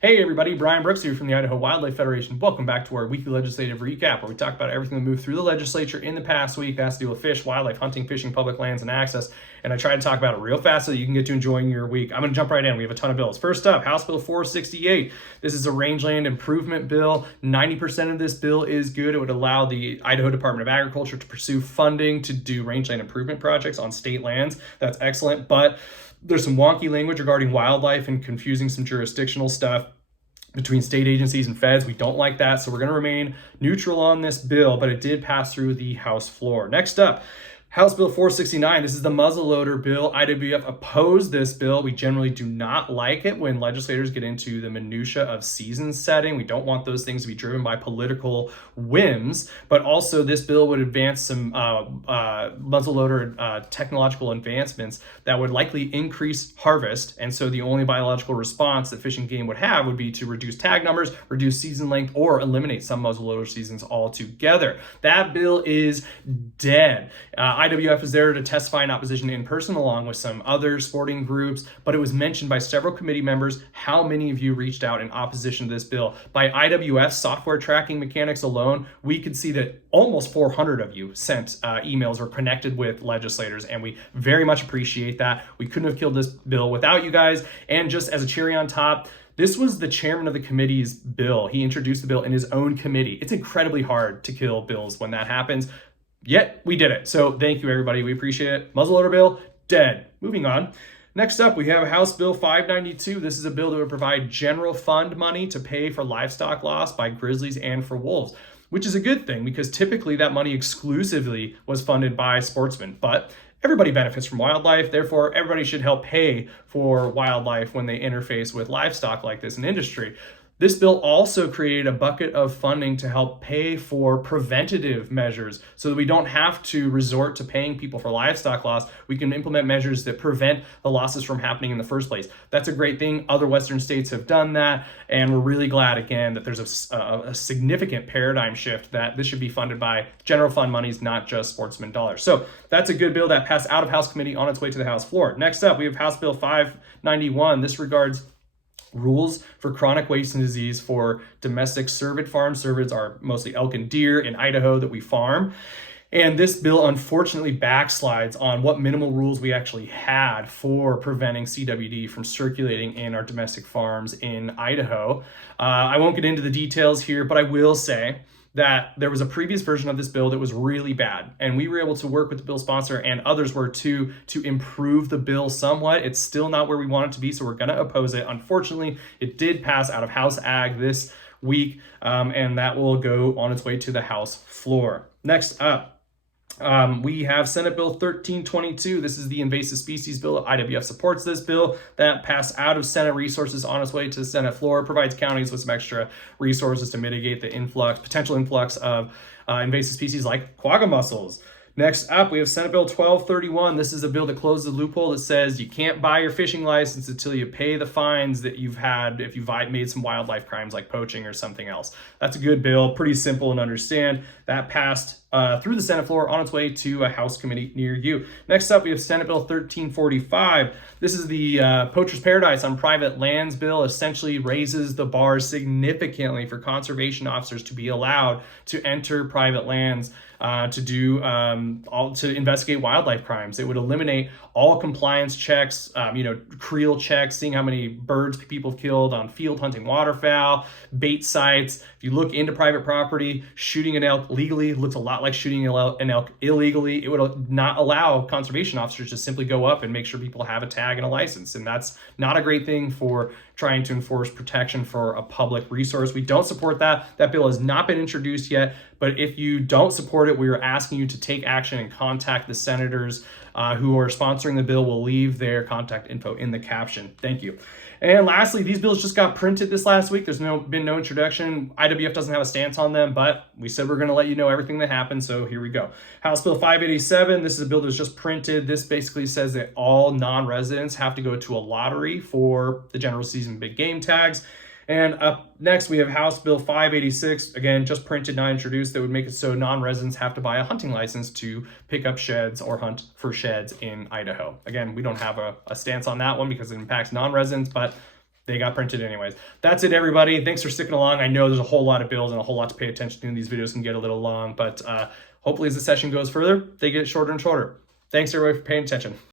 Hey everybody, Brian Brooks here from the Idaho Wildlife Federation. Welcome back to our weekly legislative recap where we talk about everything that moved through the legislature in the past week that has to do with fish, wildlife, hunting, fishing, public lands, and access. And I try to talk about it real fast so that you can get to enjoying your week. I'm going to jump right in. We have a ton of bills. First up, House Bill 468. This is a rangeland improvement bill. 90% of this bill is good. It would allow the Idaho Department of Agriculture to pursue funding to do rangeland improvement projects on state lands. That's excellent, but there's some wonky language regarding wildlife and confusing some jurisdictional stuff between state agencies and feds. We don't like that, so we're going to remain neutral on this bill, but it did pass through the House floor. Next up, House Bill 469. This is the muzzleloader bill. IWF opposed this bill. We generally do not like it when legislators get into the minutia of season setting. We don't want those things to be driven by political whims, but also this bill would advance some muzzleloader technological advancements that would likely increase harvest. And so the only biological response that Fish and Game would have would be to reduce tag numbers, reduce season length, or eliminate some muzzleloader seasons altogether. That bill is dead. IWF is there to testify in opposition in person along with some other sporting groups, but it was mentioned by several committee members how many of you reached out in opposition to this bill. By IWF software tracking mechanics alone, we could see that almost 400 of you sent emails or connected with legislators, and we very much appreciate that. We couldn't have killed this bill without you guys. And just as a cherry on top, this was the chairman of the committee's bill. He introduced the bill in his own committee. It's incredibly hard to kill bills when that happens. Yet we did it. So thank you, everybody. We appreciate it. Muzzleloader bill, dead. Moving on. Next up, we have House Bill 592. This is a bill that would provide general fund money to pay for livestock loss by grizzlies and for wolves, which is a good thing because typically that money exclusively was funded by sportsmen. But everybody benefits from wildlife. Therefore, everybody should help pay for wildlife when they interface with livestock like this in industry. This bill also created a bucket of funding to help pay for preventative measures so that we don't have to resort to paying people for livestock loss. We can implement measures that prevent the losses from happening in the first place. That's a great thing. Other Western states have done that, and we're really glad, again, that there's a significant paradigm shift that this should be funded by general fund monies, not just sportsman dollars. So that's a good bill that passed out of House committee on its way to the House floor. Next up, we have House Bill 591. This regards rules for chronic wasting disease for domestic cervid farms. Cervids are mostly elk and deer in Idaho that we farm. And this bill unfortunately backslides on what minimal rules we actually had for preventing CWD from circulating in our domestic farms in Idaho. I won't get into the details here, but I will say that there was a previous version of this bill that was really bad, and we were able to work with the bill sponsor and others were to improve the bill somewhat. It's still not where we want it to be, so we're going to oppose it. Unfortunately, it did pass out of House Ag this week, and that will go on its way to the House floor. Next up, we have Senate Bill 1322. This is the invasive species bill. IWF supports this bill. That passed out of Senate resources on its way to the Senate floor, provides counties with some extra resources to mitigate the potential influx of invasive species like quagga mussels. Next up, we have Senate Bill 1231. This is a bill that closes the loophole that says you can't buy your fishing license until you pay the fines that you've had if you've made some wildlife crimes like poaching or something else. That's a good bill, pretty simple and understand. That passed through the Senate floor on its way to a House committee near you. Next up, we have Senate Bill 1345. This is the Poacher's Paradise on Private Lands bill. Essentially raises the bar significantly for conservation officers to be allowed to enter private lands to investigate wildlife crimes. It would eliminate all compliance checks, creel checks, seeing how many birds people have killed on field hunting waterfowl, bait sites. If you look into private property, shooting an elk legally looks a lot like shooting an elk illegally. It would not allow conservation officers to simply go up and make sure people have a tag and a license. And that's not a great thing for trying to enforce protection for a public resource. We don't support that. That bill has not been introduced yet, but if you don't support it, we are asking you to take action and contact the senators who are sponsoring the bill. We'll leave their contact info in the caption. Thank you. And lastly, these bills just got printed this last week. There's been no introduction. IWF doesn't have a stance on them, but we said we're going to let you know everything that happened, so here we go. House Bill 587, this is a bill that was just printed. This basically says that all non-residents have to go to a lottery for the general season big game tags. And up next, we have House Bill 586, again, just printed, not introduced, that would make it so non-residents have to buy a hunting license to pick up sheds or hunt for sheds in Idaho. Again, we don't have a stance on that one because it impacts non-residents, but they got printed anyways. That's it, everybody. Thanks for sticking along. I know there's a whole lot of bills and a whole lot to pay attention to, and these videos can get a little long, but hopefully as the session goes further, they get shorter and shorter. Thanks everybody for paying attention.